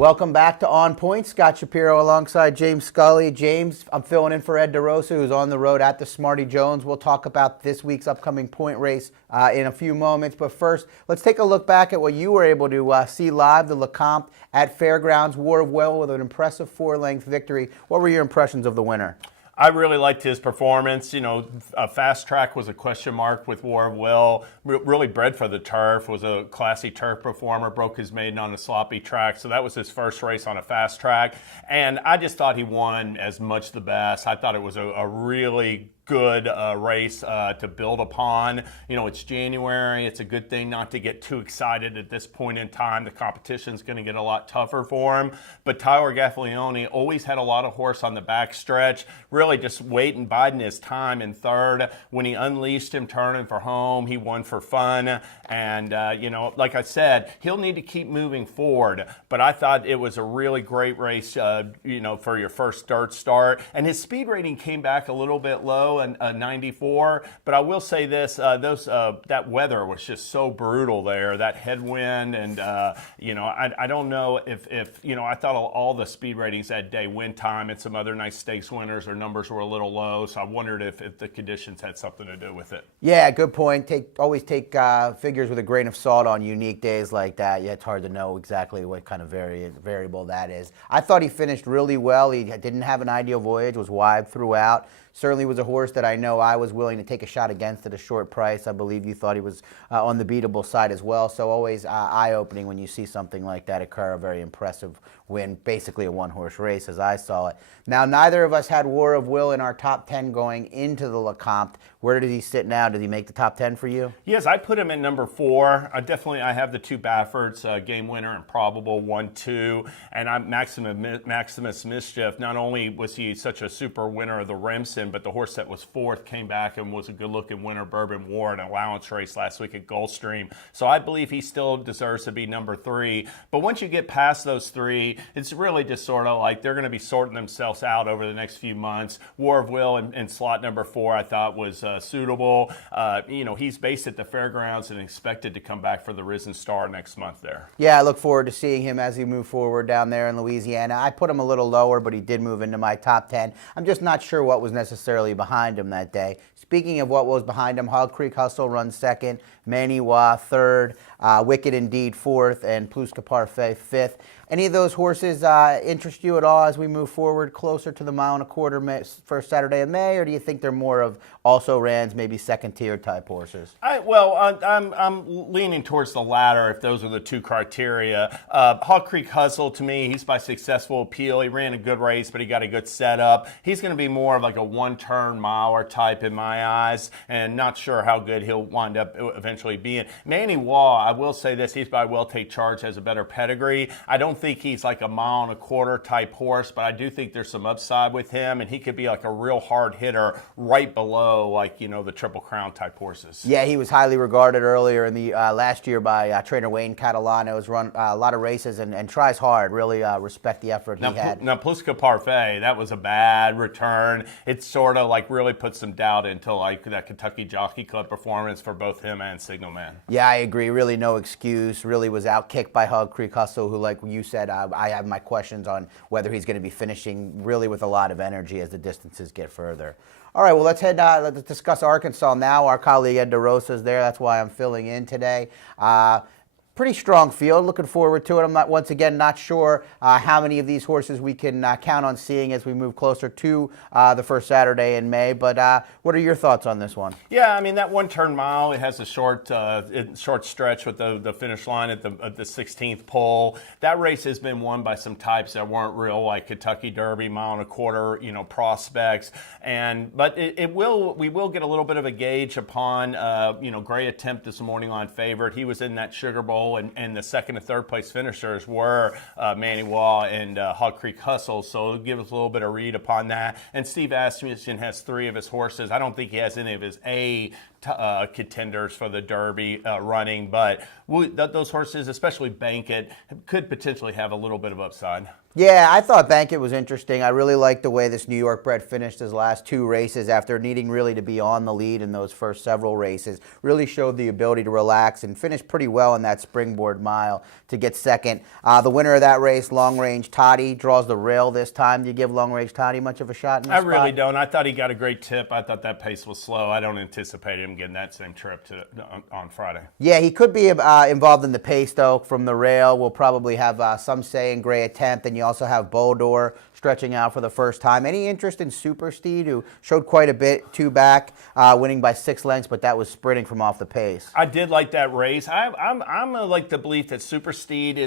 Welcome back to On Point. Scott Shapiro alongside James Scully. James, I'm filling in for Ed DeRosa, who's on the road at the Smarty Jones. We'll talk about this week's upcoming point race in a few moments. But first, let's take a look back at what you were able to see live, the Lecomte at Fairgrounds, War of Will with an impressive 4-length victory. What were your impressions of the winner? I really liked his performance. You know, fast track was a question mark with War of Will. Really bred for the turf, was a classy turf performer, broke his maiden on a sloppy track. So that was his first race on a fast track. And I just thought he won as much the best. I thought it was a really good race to build upon. You know, it's January. It's a good thing not to get too excited at this point in time. The competition's going to get a lot tougher for him. But Tyler Gaffalione always had a lot of horse on the back stretch, really just waiting, biding his time in third. When he unleashed him turning for home, he won for fun. And, you know, like I said, he'll need to keep moving forward. But I thought it was a really great race, you know, for your first dirt start. And his speed rating came back a little bit low, and 94. But I will say this: that weather was just so brutal there. That headwind, and you know, I don't know if you know. I thought all the speed ratings that day, win time, and some other nice stakes winners, their numbers were a little low. So I wondered if the conditions had something to do with it. Yeah, good point. Always take figures with a grain of salt on unique days like that. Yeah, it's hard to know exactly what kind of variable that is. I thought he finished really well. He didn't have an ideal voyage, was wide throughout. Certainly was a horse that I know I was willing to take a shot against at a short price. I believe you thought he was on the beatable side as well. So always eye-opening when you see something like that occur. A very impressive win, basically a one-horse race as I saw it. Now, neither of us had War of Will in our top 10 going into the Lecomte. Where did he sit now? Did he make the top 10 for you? Yes, I put him in number 4. I have the two Baffords, Game Winner and Probable 1-2, and I'm Maximus Mischief. Not only was he such a super winner of the Remsen, but the horse that was 4th came back and was a good-looking winner, Bourbon War, an allowance race last week at Gulfstream. So I believe he still deserves to be number 3. But once you get past those 3, it's really just sort of like they're going to be sorting themselves out over the next few months. War of Will in slot number 4, I thought was suitable. You know, he's based at the Fairgrounds and expected to come back for the Risen Star next month there. Yeah, I look forward to seeing him as he moves forward down there in Louisiana. I put him a little lower, but he did move into my top 10. I'm just not sure what was necessarily behind him that day. Speaking of what was behind him, Hog Creek Hustle runs 2nd, Maniwa 3rd, Wicked Indeed 4th, and Pluska Parfait 5th. Any of those horses interest you at all as we move forward closer to the 1.25 mile first Saturday of May, or do you think they're more of also-rans, maybe second-tier type horses? I'm leaning towards the latter if those are the two criteria. Hog Creek Hustle, to me, he's by successful appeal. He ran a good race, but he got a good setup. He's going to be more of like a one-turn miler type in my eyes, and not sure how good he'll wind up eventually being. Manny Waugh, I will say this, he's by Well Take Charge, has a better pedigree. I don't think he's like a 1.25 mile type horse, but I do think there's some upside with him, and he could be like a real hard hitter right below, like, you know, the Triple Crown type horses. Yeah, he was highly regarded earlier in the last year by trainer Wayne Catalano. Has run a lot of races and tries hard. Really respect the effort he had. Now, Pluska Parfait, that was a bad return. It sort of like really put some doubt into like that Kentucky Jockey Club performance for both him and Signalman. Yeah, I agree. Really no excuse. Really was outkicked by Hog Creek Hustle, who, like you said, I have my questions on whether he's going to be finishing really with a lot of energy as the distances get further. All right, well, let's discuss Arkansas now. Our colleague Ed DeRosa is there. That's why I'm filling in today. Pretty strong field. Looking forward to it. I'm once again not sure how many of these horses we can count on seeing as we move closer to the first Saturday in May. But what are your thoughts on this one? Yeah, I mean, that one-turn mile, it has a short stretch with the finish line at the 16th pole. That race has been won by some types that weren't real, like Kentucky Derby, 1.25 mile, you know, prospects. But we will get a little bit of a gauge upon, you know, Gray Attempt this morning on favorite. He was in that Sugar Bowl. And the 2nd and 3rd place finishers were Manny Waugh and Hog Creek Hustle, so it'll give us a little bit of read upon that. And Steve Asmussen has 3 of his horses. I don't think he has any of his A contenders for the Derby running, but those horses, especially Bankit, could potentially have a little bit of upside. Yeah, I thought Bankit was interesting. I really liked the way this New York bred finished his last 2 races after needing really to be on the lead in those first several races. Really showed the ability to relax and finish pretty well in that springboard mile to get second. The winner of that race, Long Range Toddy, draws the rail this time. Do you give Long Range Toddy much of a shot in this I really don't. I thought he got a great tip. I thought that pace was slow. I don't anticipate him getting that same trip on Friday. Yeah, he could be involved in the pace, though, from the rail. We'll probably have some say in Gray Attempt, and you also have Bodor stretching out for the first time. Any interest in Super Steed, who showed quite a bit, 2 back, winning by 6 lengths, but that was sprinting from off the pace. I did like that race. I'm like the belief that Super Steed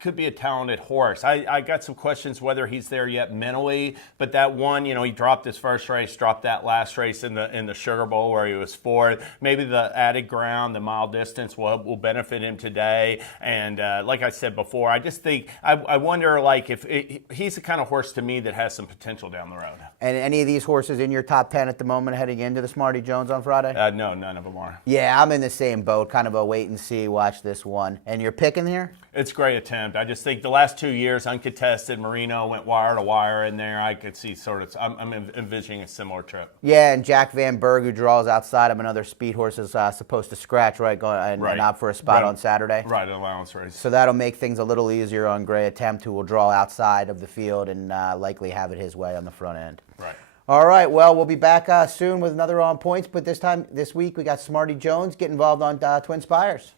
could be a talented horse. I got some questions whether he's there yet mentally, but that one, he dropped his first race, dropped that last race in the Sugar Bowl where he was 4th. Maybe the added ground, the mile distance will benefit him today. And like I said before, I just think I wonder if he's the kind of horse to me that has some potential down the road. And any of these horses in your top 10 at the moment heading into the Smarty Jones on Friday? No, none of them are. Yeah, I'm in the same boat, kind of a wait and see, watch this one. And you're picking here? It's a great attempt. I just think the last 2 years, uncontested, Marino went wire to wire in there. I could see I'm envisioning a similar trip. Yeah, and Jack Van Berg, who draws outside of another speed horse, is supposed to scratch, right, and opt for a spot on Saturday. Right, an allowance race. So that'll make things a little easier on Gray Attempt, who will draw outside of the field and likely have it his way on the front end. Right. All right, well, we'll be back soon with another On Points, but this week we got Smarty Jones. Get involved on Twin Spires.